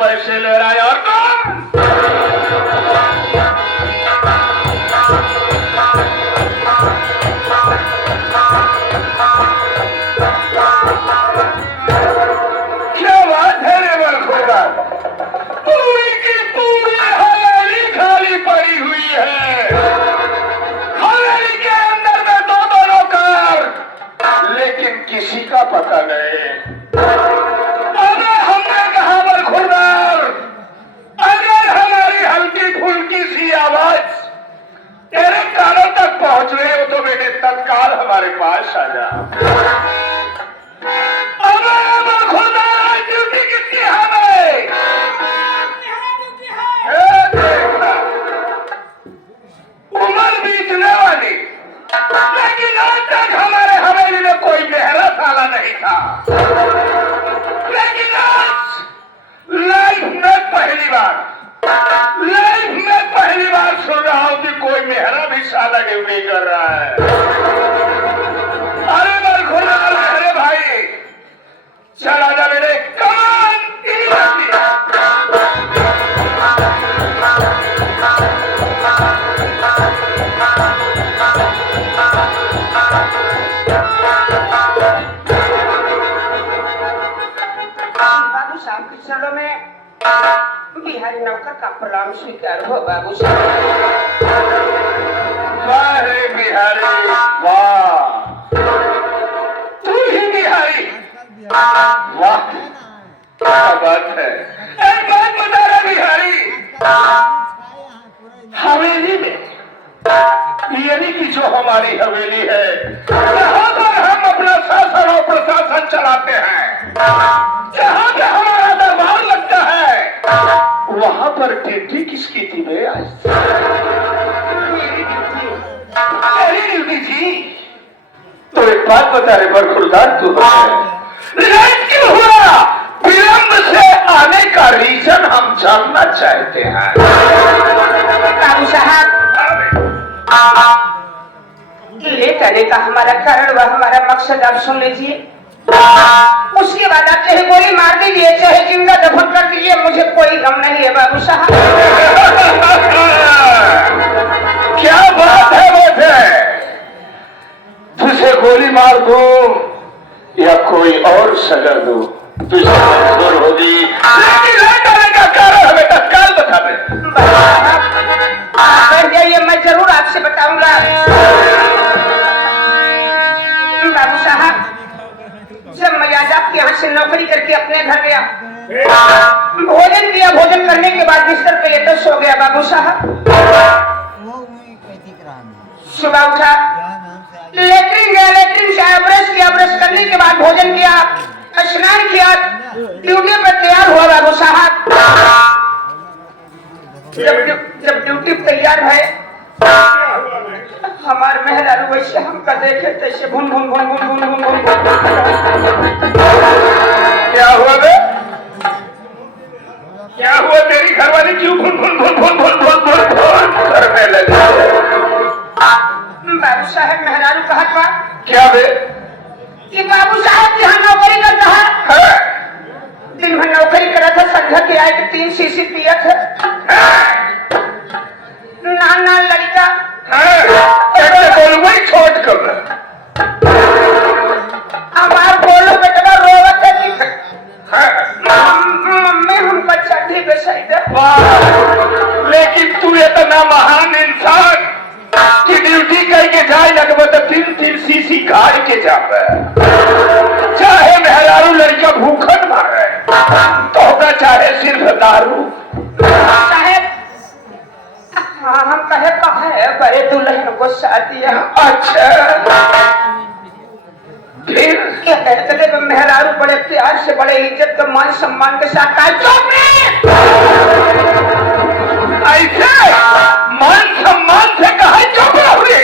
पैसे ले रहा है और क्या बात है रे बलखोरा, पूरी की पूरी हवेली खाली पड़ी हुई है। हवेली के अंदर में दो नौकर, लेकिन किसी का पता नहीं। तेरे कानों तक पहुंच रहे हो तो बेटे तत्काल हमारे पास आ जा। ड्यूटी किसकी हमें देखना, उम्र बीतने वाली, लेकिन आज तक हमारे हवेली में कोई मेहरा साला नहीं था। लेकिन आज लाइफ में पहली बार सुन रहा हूं कि कोई मेहरा भी साला ड्यूटी कर रहा है। अरे बलखुरा, अरे भाई चला जा मेरे कमान बाबू साहब के चरणों में बिहारी नौकर का प्रणाम स्वीकार हो। बाबू साहब, वाह रे बिहारी वाह, तू ही बिहारी, वाह क्या बात है। एक बात बता रहा बिहारी, हवेली में यानी कि जो हमारी हवेली है, यहाँ पर हम अपना शासन और प्रशासन चलाते हैं, जहाँ पे हमारा दरबार लगता है, वहां पर ड्यूटी किसकी थी बे आज? मेरी ड्यूटी थी। तो एक बात बता रहे बरखुरदार, तू लेट क्यों हुआ? विलंब से आने का रीजन हम जानना चाहते हैं। बाबू साहब, लेट आने का हमारा कारण व हमारा मकसद आप सुन लीजिए। उसके बाद आप चाहे गोली मार दीजिए, चाहे जिंदा दफन कर दीजिए, मुझे कोई गम नहीं है बाबू साहब। क्या बात है बेटे, तुझे गोली मार दूं या कोई और सजा दूं? तुझे मजबूर होगी, लेकिन लौटाने का कारण हमें तत्काल बता दे। ये मैं जरूर आपसे बताऊंगा। बाबू साहब, जब मैं आजाद के यहाँ से नौकरी करके अपने घर गया, भोजन किया, भोजन करने के बाद बिस्तर पे लेकर सो गया। बाबू साहब, सुबह उठा, लेटरिन गया, लेटरिन से ब्रश किया, ब्रश करने के बाद भोजन किया, स्नान किया, ड्यूटी पर तैयार हुआ। बाबू साहब, जब ड्यूटी तैयार है, हमारे मेहरारू वैसे हमका देखे तैसे भून भून भून भून भून भून भून। क्या हुआ बे? क्या हुआ? तेरी घरवाली क्यों भून भून भून भून भून भून भून भून करने लगी? बाबू साहब, मेहरारू कहा था क्या बे? कि बाबू साहब यहाँ नौकरी करता है। दिन भर नौकरी करा था, संध्या के आए 3 शीशी पिया था। नाना लड़का बोलो वही छोट कर हमार बोलो बेटा रोवत है कि मम्मी हम बच्चा ठीक है सही। लेकिन तू इतना महान इंसान की ड्यूटी करके जाए लगभग तो 3 शीशी गाड़ के जावे, चाहे मेहरारू लड़का भूखन मारे तो होगा, चाहे सिर्फ दारू। साहब, हाँ हम कहे है बड़े दुल्हन को शादी है। अच्छा, फिर क्या कहते थे मेहरारू बड़े प्यार से, बड़े इज्जत के मान सम्मान के साथ ऐसे मान सम्मान से कहा चुप रहोगे?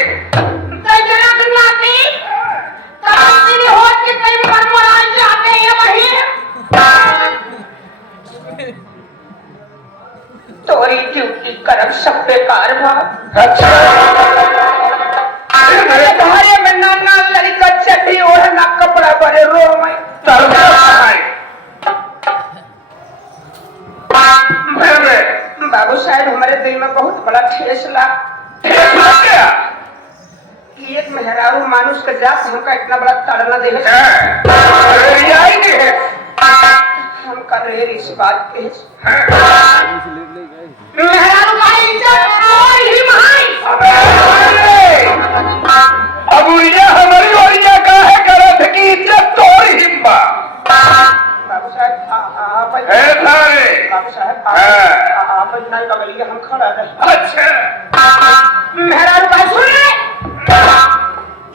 तोरी ड्यूटी करब सब बेकार भाव। अच्छा, मेरे घरे में नाना लड़का चड्डी ओढ़ना कपड़ा बड़े रो में बाबू साहब, हमारे दिल में बहुत बड़ा ठेस लग गया। एक मेहरारू मानुष का जात हमका इतना बड़ा ताड़ना दे हम कर रहे इस बात के मेहरारू का इज्जत और ही महान। अब हमारी ओरिया का है करत की इज्जत तो हिम्बा। बाबू साहब, बाबू साहब आप नहीं बगलिए, हम खड़ा रहे। अच्छा, मेहरारू का सुन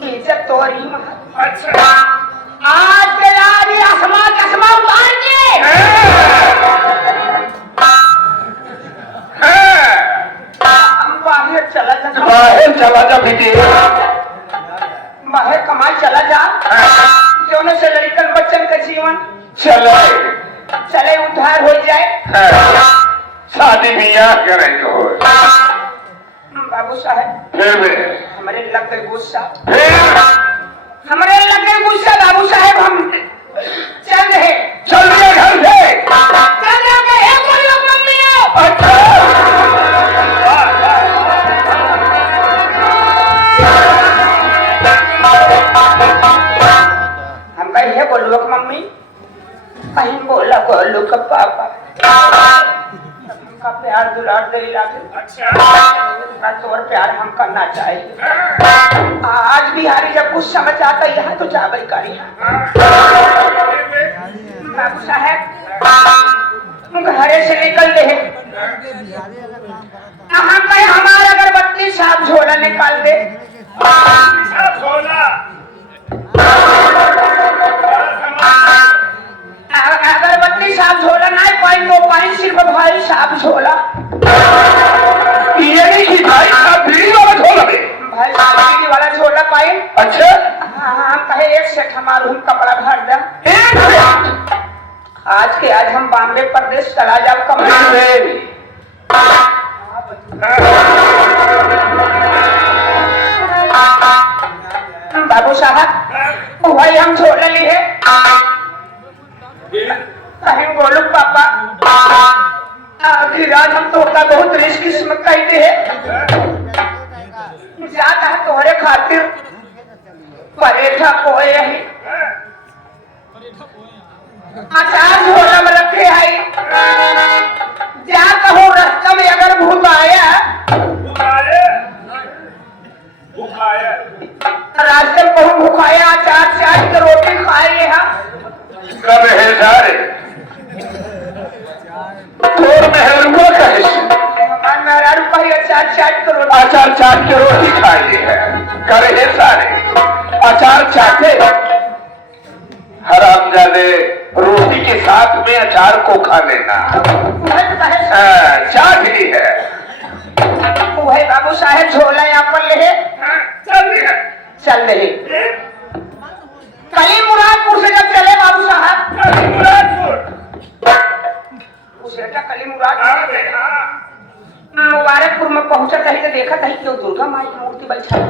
इज्जत तो ही महान। अच्छा, आज के आज आसमान उतार के हम बाहर चला जा, बाहर चला जा बेटी, बाहर कमाई चला जा, जोने से लड़कन बच्चन का जीवन चले उद्धार हो जाए। शादी ब्याह करेंगे। बाबू साहब, फिर हमारे लग गए गुस्सा, हमारे लग गए गुस्सा। बाबू साहब, हम चल रहे घर से चल रहे अच्छा, हम कहे बोलो मम्मी, कहीं बोला बोलो का पापा हमका प्यार दुलार दे लागे। अच्छा, तोर प्यार हम करना चाहिए। आज बिहारी जब कुछ समझ आता यहाँ तो जा भाई करी। बाबू साहब, घरे से निकल रहे, हम कहे हमारा अगरबत्ती साफ झोला निकाल दे। अगरबत्ती साफ झोला नहीं पाई तो पाई सिर्फ भाई साफ झोला। ये नहीं कि भाई साहब बीड़ी वाला झोला दे, भाई बीड़ी वाला झोला पाई। अच्छा, हाँ कहे एक सेट हमारा कपड़ा भर दे। आज के आज हम बॉम्बे प्रदेश चला जाओ कमरे बाबू साहब, भाई हम झोला लिए कहीं बोलू पापा, आखिर आज हम तो का बहुत रिस्क इसमें कहते हैं, जाता है तुम्हारे खातिर परेठा पोए यही अचार झोला में रखे है। जा कहो रास्ता में अगर भूत आया, रास्ते में कहूँ भूखाया, अचार चाट के रोटी खाए हम। कब है सारे तोर मेहरुआ कहे मेहरारू कही अचार चाट के रोटी, अचार चाट के रोटी खाई है। करे है सारे अचार चाटे, हरामजादे रोटी के साथ में अचार को खा लेना चाट ही है। वही बाबू साहेब झोला यहाँ पर ले चल रहे कली मुरादपुर से जब चले बाबू साहब, कली मुरादपुर मुबारकपुर में पहुंचा कहीं तो देखा कहीं क्यों दुर्गा माई की मूर्ति बैठाई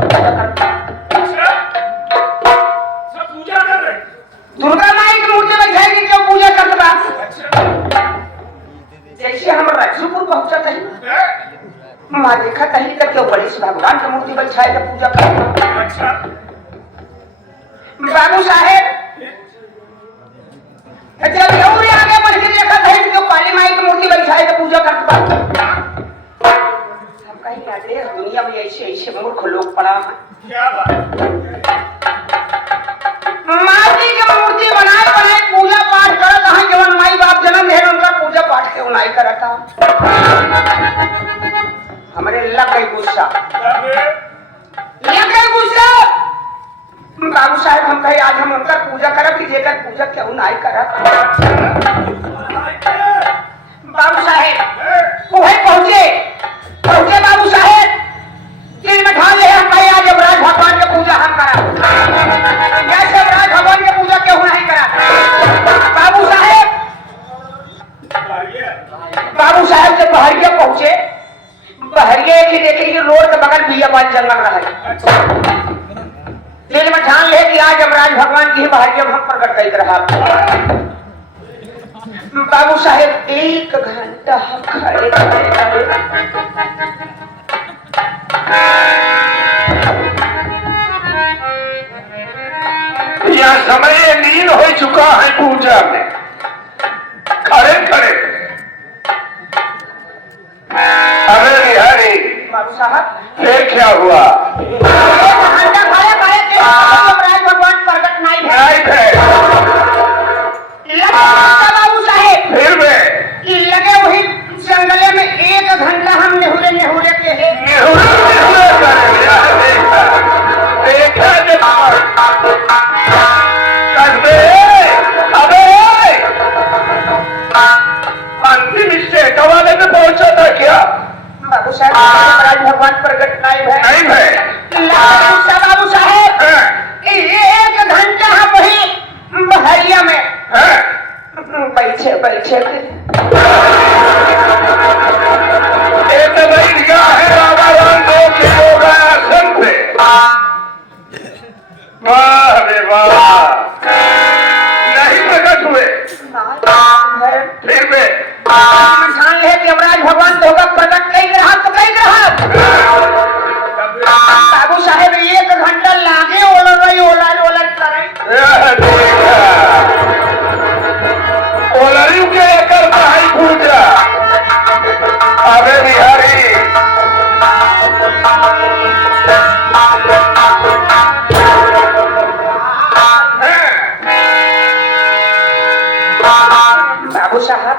दुर्गा माई की मूर्ति बैठाई की क्यों पूजा करता। जैसे हम रसूलपुर पहुंचा कहीं माँ देखा कहीं तो क्यों बड़ी से भगवान की मूर्ति बैठाई तो पूजा करता। बाबू साहेब जब और आगे बढ़ के देखा कहीं तो काली माई की मूर्ति बैठाई तो पूजा करता। हम कहीं अरे दुनिया में ऐसे ऐसे मूर्ख लोग पड़ा है। माटी की मूर्ति बनाए बनाए पूजा पाठ करत है। जवन माई बाप जन्म है उनका पूजा पाठ क्यों नहीं करता। हमारे लग गई गुस्सा, लग गई गुस्सा। बाबू साहब हम कहे आज हम उनका पूजा करब कि जेकर पूजा क्यों नहीं करब। बाबू साहेब वही पहुंचे बाबू साहेब दिल में ठान ले हम कहे आज यमराज भगवान की पूजा हम करब। कैसे यमराज भगवान की पूजा क्यों नहीं करब। बाबू साहेब जब बहरिया पहुंचे, बहरिया की देखे कि रोड के बगल बियाबान जंगल रहा। दिल में ठान ले कि आज यमराज भगवान की बहरिया हम प्रकट कर रहा। बाबू साहेब 1 घंटा हम खड़े यह समय लीन हो चुका है पूजा में, खड़े खड़े। अरे बिहारी बाबू साहब फिर क्या हुआ। घंटा खड़े खड़े यमराज भगवान प्रकट नहीं है। बाबू साहेब फिर वे लगे वही जंगले में 1 घंटा हम नेहुरे नेहुरे के हैं। देखा अंतिम स्टेट वाले में पहुंचा था क्या। बाबू साहब यमराज भगवान प्रकट नहीं है। बाबू साहेब 1 घंटा हम वही बहरिया में बैठे बैठे एक बैठ गया है बाबा रामदेव के योगासन पे। वाह रे वाह, नहीं प्रकट हुए। फिर वे ठान ले कि यमराज भगवान तो होगा प्रकट नहीं रहा तो कहीं रहा। बाबू साहेब 1 घंटा लागे ओलर ओलरियों के एकर भाई पूजा। अबे बिहारी बाबू साहब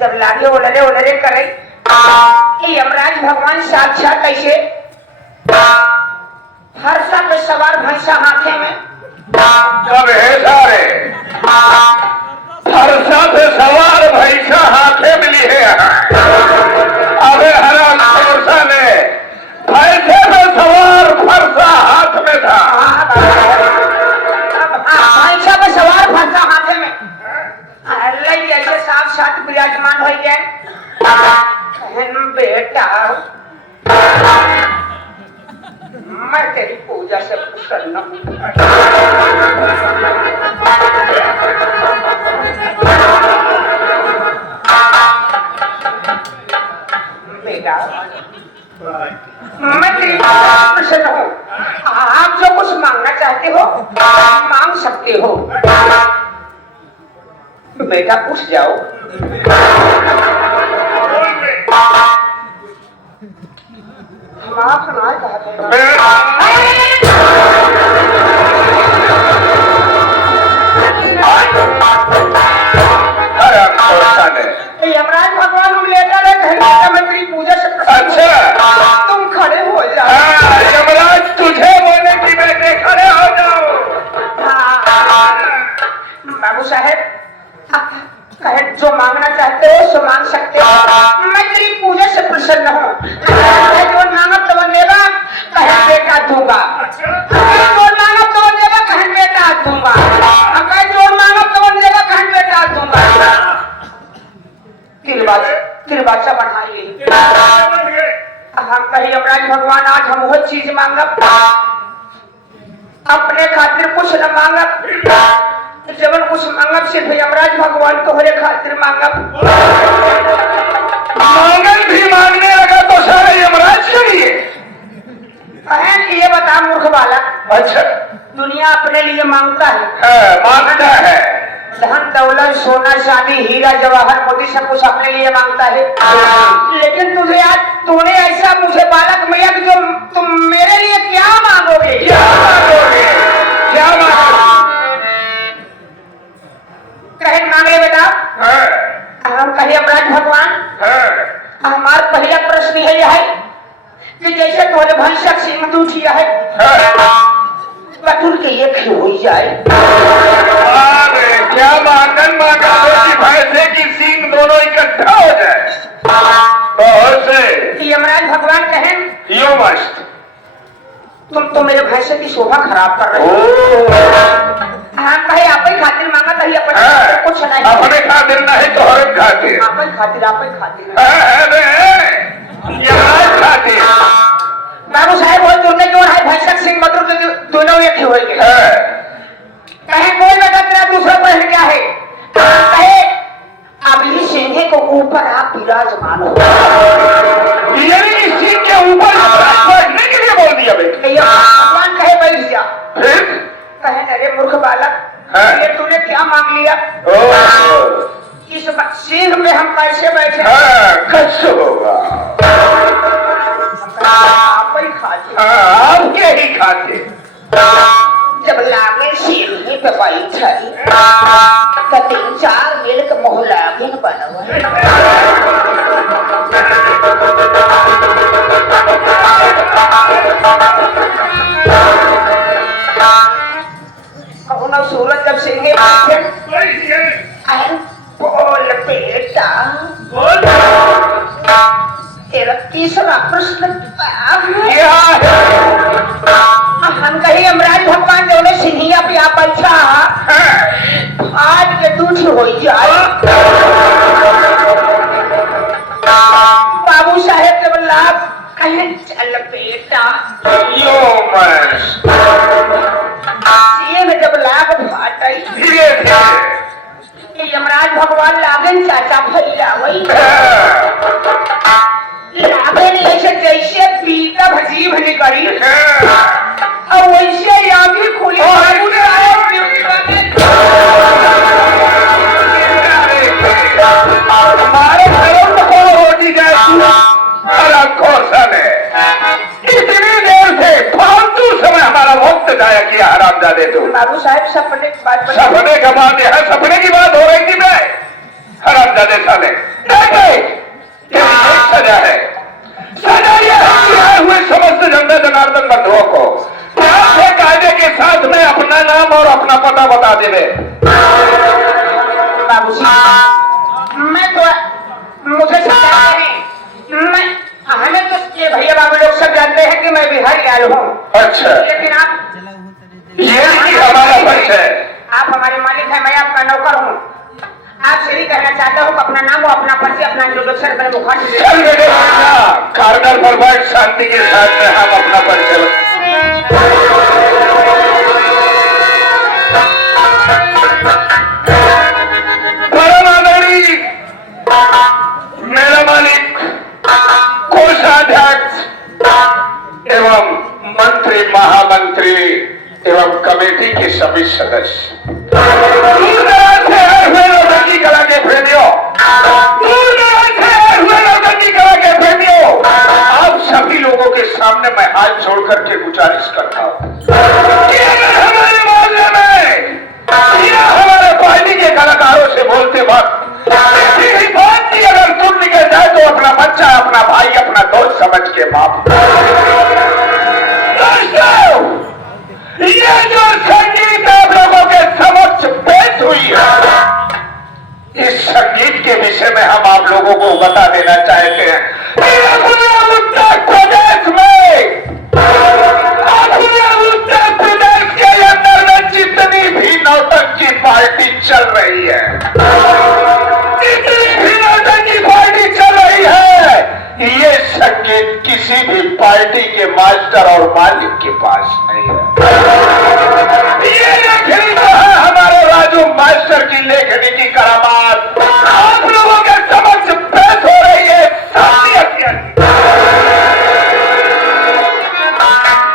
जब लागे ओलरे करे यमराज भगवान साक्षात कैसे हर्षा पे सवार भैंसा हाथे में। कब है सारे हर्षा पे सवार भैंसा हाथे मिली है। अबे हराम खोरसा ने भैंसे पे सवार फरसा हाथ में था। भैंसा पे सवार भैंसा हाथे में ऐसे साथ साथ विराजमान हो गए। बेटा मैं तेरी पूजा से प्रसन्न हूँ। बेटा मैं तेरी पूजा से प्रसन्न हूँ। आप जो कुछ मांगना चाहते हो मांग सकते हो। बेटा उठ जाओ। माफ ना कहा यमराज भगवान हम लेटर है मंत्री पूजा से। अच्छा तुम खड़े हो जाओ। यमराज तुझे बोले कि बेटे खड़े हो जाओ। बाबू साहेब कहे जो मांगना चाहते हो सो मांग सकते हो। मैं तेरी पूजा से प्रसन्न हूँ। जो मांगब तो देगा कहे बेटा दूंगा। जो मांगब तो देगा कहे बेटा दूंगा। जो मांगब तो देगा कहे बेटा दूंगा। तिरबाचा बढ़ाइए। हम कही यमराज भगवान आज हम वो चीज मांगब अपने खातिर कुछ न मांगब। जब कुछ मांगब सिर्फ यमराज भगवान को हरे खातिर मांगब। मांगल भी मांगने लगा तो सारे यमराज के लिए। ये बता मूर्ख बालक। अच्छा दुनिया अपने लिए मांगता है। मांगता है। धन दौलत सोना चांदी हीरा जवाहर मोती सब कुछ अपने लिए मांगता है। लेकिन तुझे आज तूने ऐसा मुझे बालक मिला कि जो तुम मेरे लिए क्या मांगोगे? क्या मांगोगे? क्या मांगोगे? कहे मांग ले बेटा। हम कहे यमराज भगवान हमारा पहला प्रश्न यह है कि जैसे तोरे भैंसक सिंह दूठिया है बटुल के एक ही हो जाए। क्या मांगन मांगा कि भैंसे की सींग दोनों इकट्ठा हो जाए। बहुत से यमराज भगवान कहें यो मस्त तुम तो मेरे भैंसे की शोभा खराब कर रहे हो। हाँ कहे आप ही खातिर मांगा था अपने कुछ नहीं। अपने खातिर नहीं तो हर खातिर। आप ही खातिर खातिर। बाबू साहेब वो तुमने जो है भैंसक सिंह मधुर दोनों एक ही हो गए। कहे कोई बेटा तेरा दूसरा प्रश्न क्या है? कहे अभी सिंह को ऊपर आप विराजमान हो। सिंह के ऊपर बैठने के लिए बोल दिया बेटा। भगवान कहे बैठ जा। फिर कहे अरे मूर्ख बालक ये तूने क्या मांग लिया? इस सिंह में हम कैसे बैठे? कैसे होगा? आप ही खाते। आप क्या ही खाते? जब लागे सिंह पे बैठे तो 3-4 मिल के मोहल्ला भी बनवा। सूरज जब सिंह बोल बेटा बोल तेरा तीसरा प्रश्न हम कही यमराज भगवान जो ने सिंहिया पे आप अच्छा आज के दूठ हो जाए। बाबू साहेब के लाभ कहे चल बेटा यो मस्त ये में जब लाभ फाटे धीरे धीरे यमराज भगवान लागन चाचा भैया वही लागन ऐसे जैसे पीता भजी भली करी और वैसे आंखें खुली हमारे घरों में कौन होती जाए इतनी देर से फालतू समय हमारा वक्त जाया किया हरामजादे। तो बाबू साहब सपने की बात है सपने की बात हो रही थी। मैं हरामजादे साले सजा है। सजा यह है कि आए हुए समस्त जनता जनार्दन बंधुओं को कायदे के साथ में अपना नाम और अपना पता बता देवे। बाबू साहब मैं तो मुझे हमें तो ये भैया बाबू लोग सब जानते हैं कि मैं बिहार आया हूँ। अच्छा लेकिन आप ये हमारा फर्ज है। आप हमारे मालिक हैं मैं आपका नौकर हूँ। आपसे ही कहना चाहता हूँ अपना नाम और अपना परिचय अपना इंट्रोडक्शन अपने मुखार से कार्नर पर बैठ शांति के साथ में हम अपना परिचय मेरा मालिक कोषाध्यक्ष एवं मंत्री महामंत्री एवं कमेटी के सभी सदस्य माफ। दोस्तों, ये जो संगीत आप लोगों के समक्ष पेश हुई है, इस संगीत के विषय में हम आप लोगों को बता देना चाहते हैं कि अपने उत्तर प्रदेश में, अपने उत्तर प्रदेश के अंदर में जितनी भी नौटंकी पार्टी चल रही है, जितनी भी नौटंकी पार्टी चल रही है, ये संगीत किसी भी पार्टी के मास्टर और मालिक के पास नहीं है। ये लेखनी तो है हमारे राजू मास्टर की लेखनी की करामात आप लोगों के समक्ष पेश हो रही है।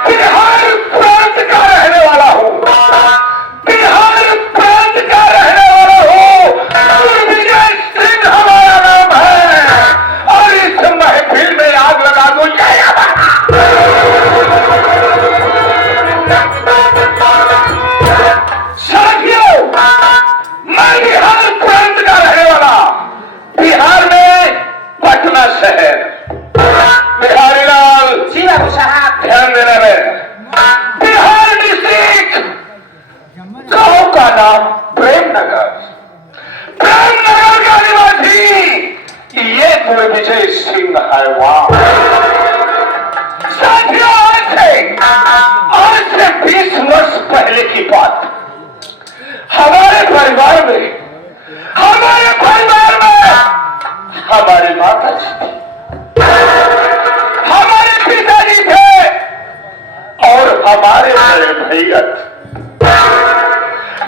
बिहार प्रांत का रहने वाला हूँ, बिहार प्रांत का रहने वाला हूँ, विजय सिंह हमारा नाम है और इस महफिल में आग लगा दो। साथियों, मैं बिहार प्रांत का रहने वाला, बिहार में पटना शहर, बिहारी लाल जी बाबू साहब, ध्यान देना है। बिहार डिस्ट्रिक्ट, गांव का नाम प्रेमनगर, प्रेमनगर का निवासी ये विजय सिंह है। वहां साथियों, आज से 20 वर्ष पहले की बात, हमारे परिवार में हमारी माता जी थी, हमारे पिताजी थे और हमारे बड़े भैया थे।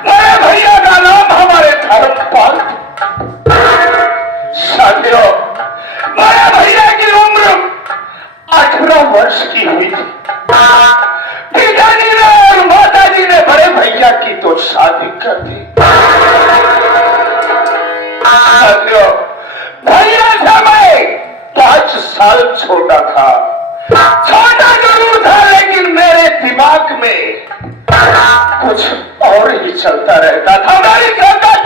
बड़े भैया का नाम हमारे धर्मपाल थे। साथियों, बड़े भैया की उम्र 18 वर्ष की हुई थी। पिताजी ने और माताजी ने बड़े भैया की तो शादी कर दी। साथियों, भैया से मैं 5 साल छोटा था, छोटा जरूर था, लेकिन मेरे दिमाग में कुछ और ही चलता रहता था। हमारी सरकार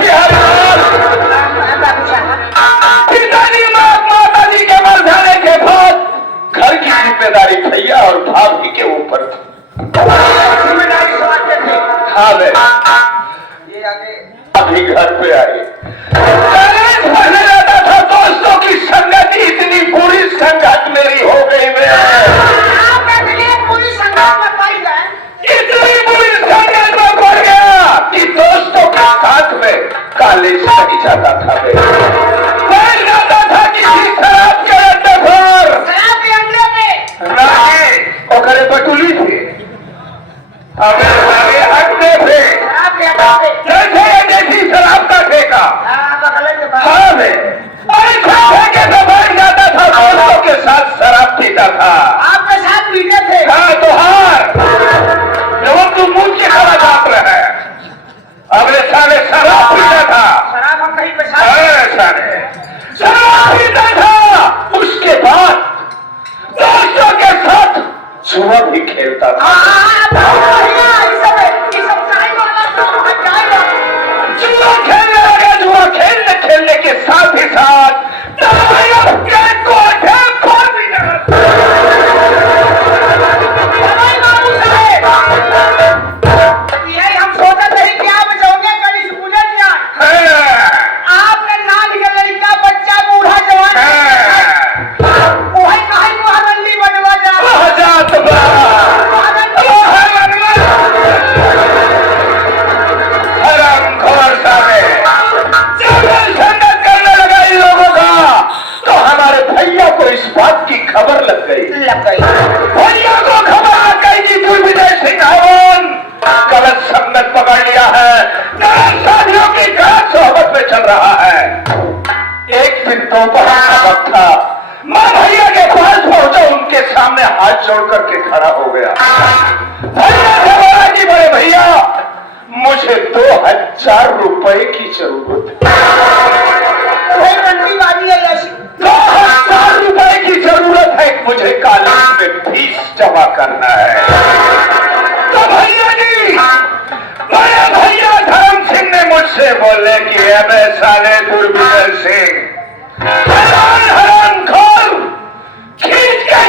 पिताजी माताजी के मर जाने के बाद घर की जिम्मेदारी भैया और भाभी के ऊपर थी। हाँ भाई, अभी घर पे आए, पहले रहता था। दोस्तों की संगत इतनी बुरी संगत मेरी हो गई, इतनी बुरी संगत में पड़ गया कि दोस्तों के साथ में कॉलेज नहीं जाता था। मैं जाता था किसी शराब के अड्डे पर, ओकरे बटुली थे, हमें अड्डे पे जैसी शराब का ठेका, हाँ मैं ऐसा ठेके से बैठ जाता था, दोस्तों के साथ शराब पीता था। आपके साथ पीते थे? हाँ, तो हार जब तुम मुझ की तरह जात रहे, अगले साले शराब पीता था। शराब हम कहीं पे शराब पीता था। उसके बाद दोस्तों के साथ जुआ भी खेलता था। जुआ खेलने लगा, जुआ खेलने के साथ ही साथ हम सोचते थे कि आप जाओगे कल स्कूल आपने नान के लड़का बच्चा बूढ़ा जवान वही कहीं महामंडी बनवा संगत करने लगा इन लोगों का, तो हमारे भैया को इस बात की खबर लग गई। भैया को खबर लग गई कि तू विजय सिंह हवन गलत संगत पकड़ लिया है, गलत साथियों की गलत सोहबत में चल रहा है। एक दिन दोपहर का वक्त था, मैं भैया के पास पहुंचा, उनके सामने हाथ जोड़ करके खड़ा हो गया। भैया से बोला कि बड़े भैया, मुझे 2000 रुपए की जरूरत है। 2000 रुपए की जरूरत है, मुझे कॉलेज में फीस जमा करना है। तो भैया जी, बड़े भैया धर्म सिंह ने मुझसे बोले कि अबे साले दुर्विजय सिंह, हराम खोर, खींच के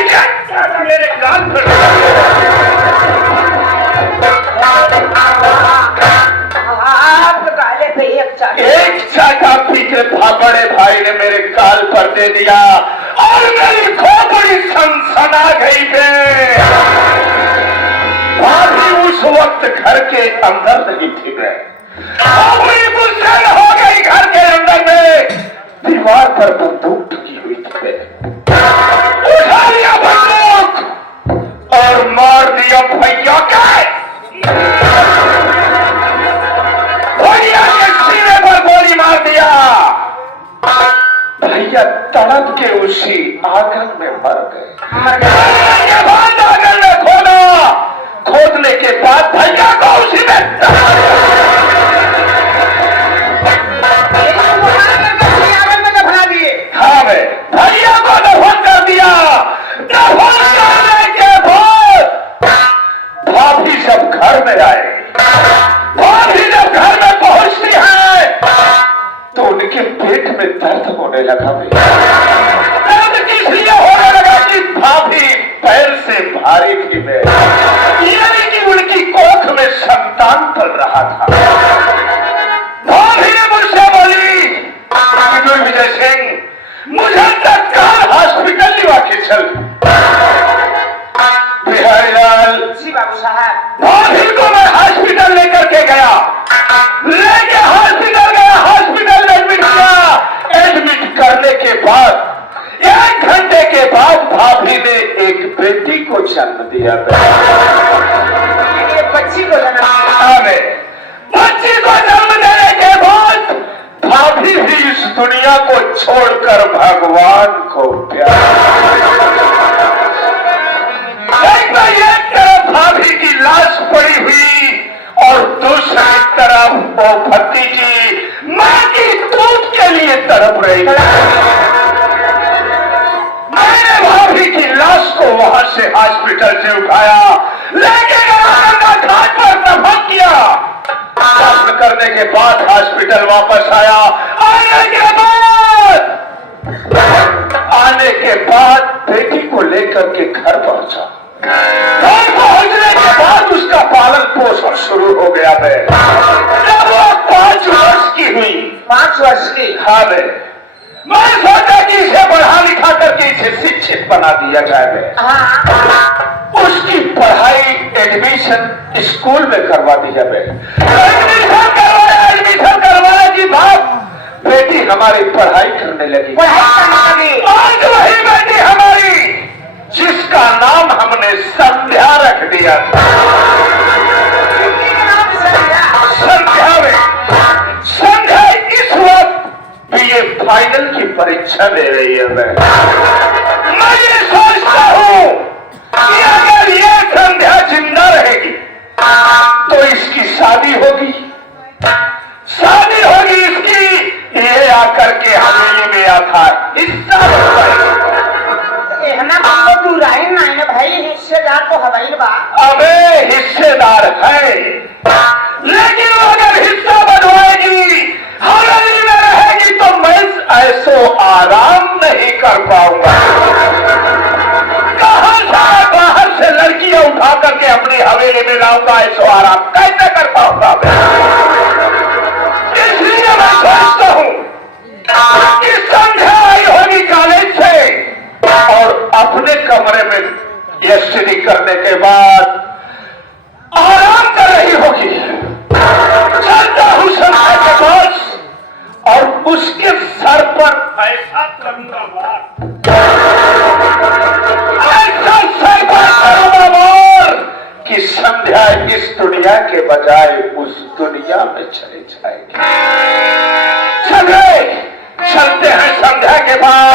सनसना गई बे। भाभी उस वक्त घर के अंदर नहीं थी बे, भाभी गुस्से हो गई घर के अंदर में, दीवार पर बंदूक टंगी हुई थी बे। उठा लिया बंदूक और मार दिया भैया के, भैया के सीने पर गोली मार दिया। भैया तड़प के उसी आंगन में मर गए। के बाद आंगन में खोदा, खोदने के बाद भैया को उसी में हाँ भाई, भैया को दफन कर दिया। दफन करने के बाद भाभी सब घर में आए। भाभी जब घर में पहुंचती है तो उनके पेट में दर्द होने लगा। दर्द इसलिए होने लगा कि भाभी पैर से भारी थी मैं, यानी कि उनकी कोख में संतान पल रहा था। भाभी ने मुझसे बोली, विजय सिंह मुझे तत्काल हॉस्पिटल लिवा के चल। बिहारी लाल जी बाबू साहब, भाभी को मैं हॉस्पिटल लेकर के गया, लेके हॉस्पिटल गया, हॉस्पिटल में एडमिट किया। एडमिट करने के बाद 1 घंटे के बाद भाभी ने एक बेटी को जन्म दिया। बच्ची को जन्म बच्ची को जन्म देने के बाद भाभी भी इस दुनिया को छोड़कर भगवान को प्यार। एक तरफ भाभी की लाश पड़ी हुई और दूसरी तरफ वो भतीजी मां की दूध के लिए तड़प रही। मैंने भाभी की लाश को वहां से हॉस्पिटल से उठाया, लेके गंगा घाट पर दफन किया। दफन करने के बाद हॉस्पिटल वापस आया। आने के बाद बेटी को लेकर के घर पहुंचा। घर पहुंचने के बाद उसका पालन पोषण शुरू हो गया। जब वो 5 वर्ष की हुई, 5 वर्ष की, हाँ मैं सोचा कि इसे पढ़ा लिखा करके इसे शिक्षित बना दिया जाए। हाँ, उसकी पढ़ाई एडमिशन स्कूल में करवा दिया। एडमिशन करवाया कि बाप बेटी हमारी पढ़ाई करने लगी। आज वही बेटी हमारी जिसका नाम हमने संध्या रख दिया था। संध्या इस वक्त बीए फाइनल की परीक्षा दे रही है। मैं ये सोचता हूँ कि अगर ये संध्या जिंदा रहेगी तो इसकी शादी होगी, शादी होगी इसकी, ये आकर के हवेली में आता हिस्सा भाई हिस्सेदार तो हवाई बा। अबे हिस्सेदार है, लेकिन अगर हिस्सा बनवाएगी, हवेली में रहेगी तो मैं ऐसो आराम नहीं कर पाऊंगा। कहां से बाहर से लड़कियां उठा करके अपनी हवेली में लाऊंगा, ऐसो आराम कैसे कर पाऊंगा। इसलिए मैं सोचता हूं कि संध्या आई होगी कॉलेज से और अपने कमरे में स्टडी करने के बाद आराम कर रही होगी। चलता हूं संध्या के पास और उसके सर पर ऐसा करूंगा मार, ऐसा सर पर करूंगा मार कि संध्या इस दुनिया के बजाय उस दुनिया में चले जाएगी। चलते हैं संध्या के बाद।